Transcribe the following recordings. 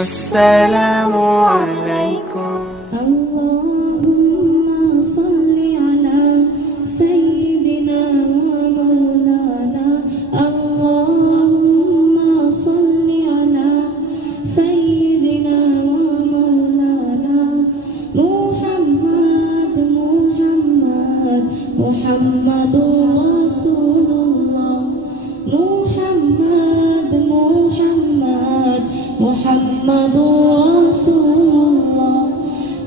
আসসালামু আলাইকুম। আল্লাহুম্মা সাল্লি আলা সাইয়্যিদিনা ওয়া মাওলানা আল্লাহুম্মা সাল্লি আলা সাইয়্যিদিনা ওয়া মাওলানা মুহাম্মাদুর রাসূলুল্লাহ মুহাম্মাদুর রাসূলুল্লাহ।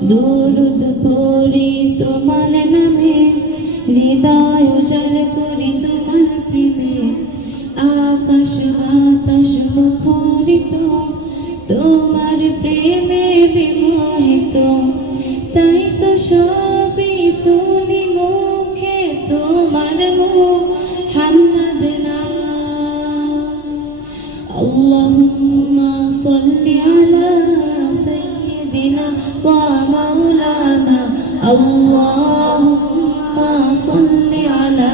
দুরূদ পড়ি তোমার নামে, হৃদয় উজাড় করি তোমার প্রেমে। আকাশ বাতাস মুখরিত তোমার প্রেমে বিমোহিত, তাই তো সবই তুলি মুখে তোমার মুহাম্মদ নাম। আল্লাহুম্মা সাল্লি আলা সাইয়্যিদিনা ওয়া মাওলানা আল্লাহুম্মা সাল্লি আলা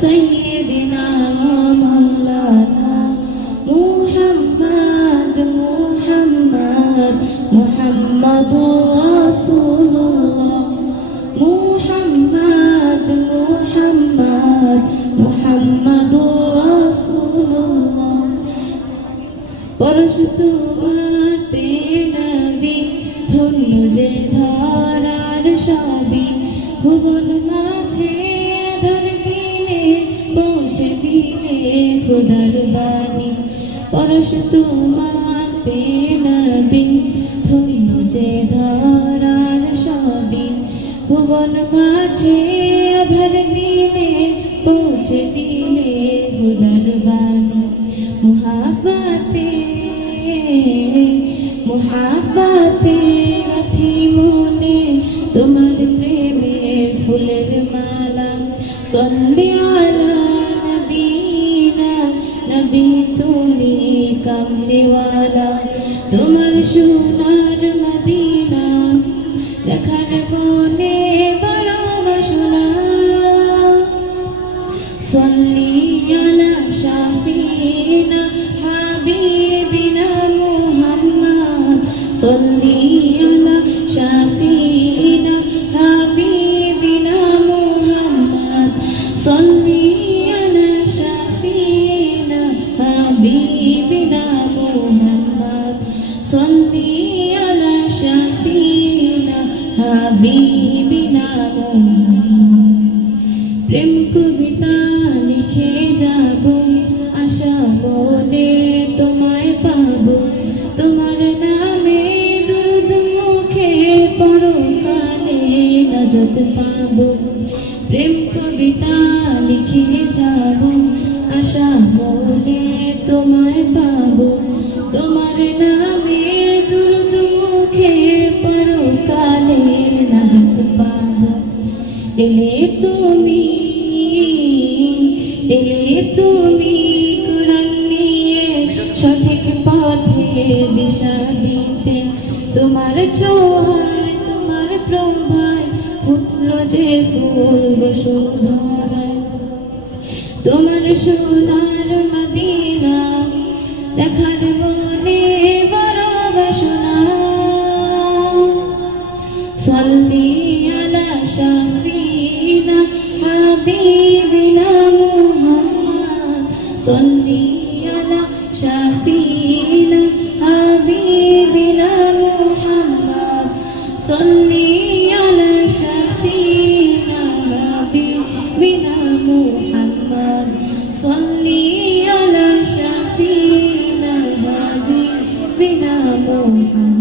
সাইয়্যিদিনা ওয়া মাওলানা মুহাম্মাদুর রাসূলুল্লাহ মুহাম্মাদুর রাসূলুল্লাহ। পরশ তোমার পেনবী, ধন্য যে ধরার সবই, ভুবন মাঝে আধার দিনে পৌঁছে দিলে খোদার বাণী। পরশ তোমার পেনবী, ধন্য যে ধরার সবই, ভুবন মাঝে আধার দিনে পৌঁছে দিলে খোদার বাণী। মুহাব্বতে গাথি মনে তোমার প্রেমের ফুলের মালা। সাল্লি আলা নবীনা, নবী তুমি কামলিওয়ালা। তোমার সোনার মদিনা দেখার মনে বড় বাসনা। সাল্লি আলা শাফিনা হাবিবিনা মুহাম্মদ, সাল্লি আলা শাফিনা হাবিবিনা মুহাম্মদ, সাল্লি আলা শাফিনা হাবিবিনা মুহাম্মদ, সাল্লি আলা শাফিনা হাবিবিনা মুহাম্মদ। প্রেম কবিতা লিখে যাব, আশা মনে তোমায় পাবো। তোমার নামে দুরূদ মুখে পরকালে নাজাত পাবো। প্রেম কবিতা লিখে যাব, আশা মনে তোমায় পাবো। তোমার নামে দুরূদ মুখে পরকালে নাজাত পাবো। এলে তুমি কুরআন নিয়ে সঠিক পথে দিশা দিতে। তোমার ছোঁয়ায় তোমার প্রভায় ফুটলো যে ফুল বসুন্ধরায়। তোমার সোনার মদিনা দেখার মনে বড় বাসনা। সাল্লি আলা শাফিনা হাবিবিনা মুহাম্মদ, সাল্লি আলা শাফিনা হাবিবিনা মুহাম্মদ, সাল্লি আলা শাফিনা হাবিবিনা মুহাম্মদ, সাল্লি আলা শাফিনা হাবিবিনা মুহাম্মদ।